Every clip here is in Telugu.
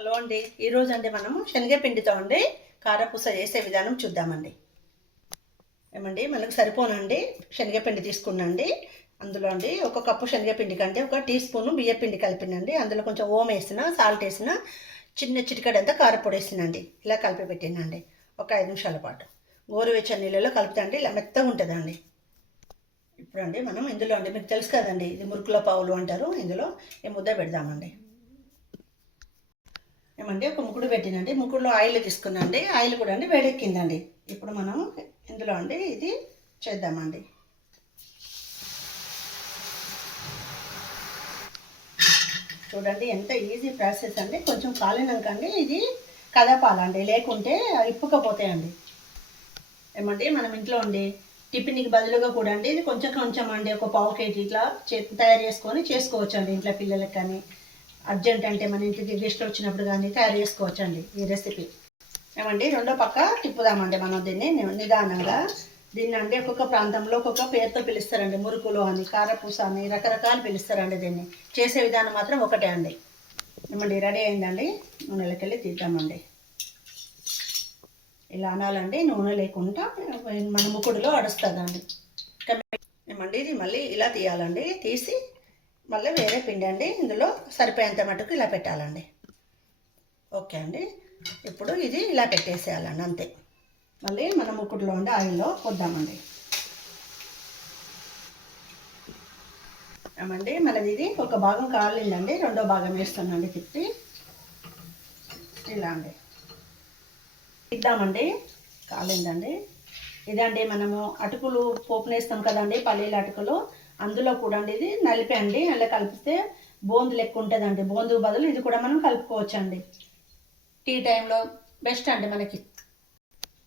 హలో అండి. ఈరోజు అండి మనము శనగపిండితో అండి కారపూస చేసే విధానం చూద్దామండి. ఏమండి? మనకు సరిపోనండి. శనగపిండి తీసుకున్నండి. అందులో అండి ఒక కప్పు శనగపిండి కంటే ఒక టీ స్పూన్ బియ్యపిండి కలిపినండి. అందులో కొంచెం ఓం వేసిన సాల్ట్ వేసిన చిన్న చిటికడంతా కారపొడి వేసినండి. ఇలా కలిపి పెట్టినండి ఒక ఐదు నిమిషాల పాటు. గోరువెచ్చని నీళ్ళలో కలుపుతండి ఇలా మెత్తగా ఉంటుందండి. ఇప్పుడు అండి మనం ఇందులో అండి మీకు తెలుసు కదండి ఇది మురుకుల పావులు అంటారు. ఇందులో ఈ ముద్ద పెడదామండి. ఏమండి ఒక ముకుడు పెట్టినండి. ముకుడులో ఆయిల్ తీసుకున్నాండి. ఆయిల్ కూడా అండి వేడెక్కిందండి. ఇప్పుడు మనం ఇందులో అండి ఇది చేద్దామండి. చూడండి ఎంత ఈజీ ప్రాసెస్ అండి. కొంచెం కాలినాకండి. ఇది కదపాలండి. లేకుంటే ఇప్పుకపోతాయండి. ఏమండి మనం ఇంట్లో అండి టిఫిన్కి బదులుగా కూడా అండి ఇది కొంచెం కొంచెం అండి ఒక పావు కేజీ ఇట్లా చే తయారు చేసుకొని చేసుకోవచ్చు అండి ఇంట్లో పిల్లలకి కానీ. అర్జెంట్ అంటే మన ఇంటికి గెస్ట్ వచ్చినప్పుడు కానీ తయారు చేసుకోవచ్చు అండి ఈ రెసిపీ. ఏమండి రెండో పక్క తిప్పుదామండి మనం దీన్ని నిదానంగా. దీన్ని అండి ఒక్కొక్క ప్రాంతంలో ఒక్కొక్క పేరుతో పిలుస్తారండి. మురుకులు అని కారపూస అని రకరకాలు పిలుస్తారండి దీన్ని. చేసే విధానం మాత్రం ఒకటే అండి. ఏమండి రెడీ అయిందండి? నూనెలోకి వెళ్ళి తీద్దామండి. ఇలా అనాలండి నూనె లేకుండా మన ముకుడులో అడుస్తుందండి. ఏమండి ఇది మళ్ళీ ఇలా తీయాలండి. తీసి మళ్ళీ వేరే పిండి అండి. ఇందులో సరిపోయేంత మటుకు ఇలా పెట్టాలండి. ఓకే అండి. ఇప్పుడు ఇది ఇలా పెట్టేసేయాలండి అంతే. మళ్ళీ మన ముక్కుడులో ఉండే ఆయిల్లో కొద్దామండి. ఏమండి మనది ఇది ఒక భాగం కాలిందండి రెండో భాగం వేస్తానండి తిప్పి. ఇలా అండి. ఇద్దామండి. కాలిందండి. ఇదండి మనము అటుకులు పోపునేస్తాం కదండి పల్లీల అటుకులు. అందులో కూడా అండి ఇది నలిపి అండి అలా కలిపితే బోందు లెక్క ఉంటుందండి. బోందు బదులు ఇది కూడా మనం కలుపుకోవచ్చు అండి టీ టైంలో బెస్ట్ అండి మనకి.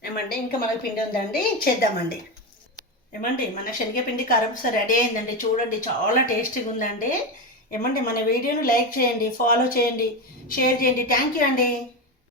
ఏమండి ఇంకా మనకి పిండి ఉందండి. చేద్దామండి. ఏమండి మన శనగపిండి కరపుస రెడీ అయిందండి. చూడండి చాలా టేస్టీగా ఉందండి. ఏమండి మన వీడియోను లైక్ చేయండి ఫాలో చేయండి షేర్ చేయండి. థ్యాంక్ యూ అండి.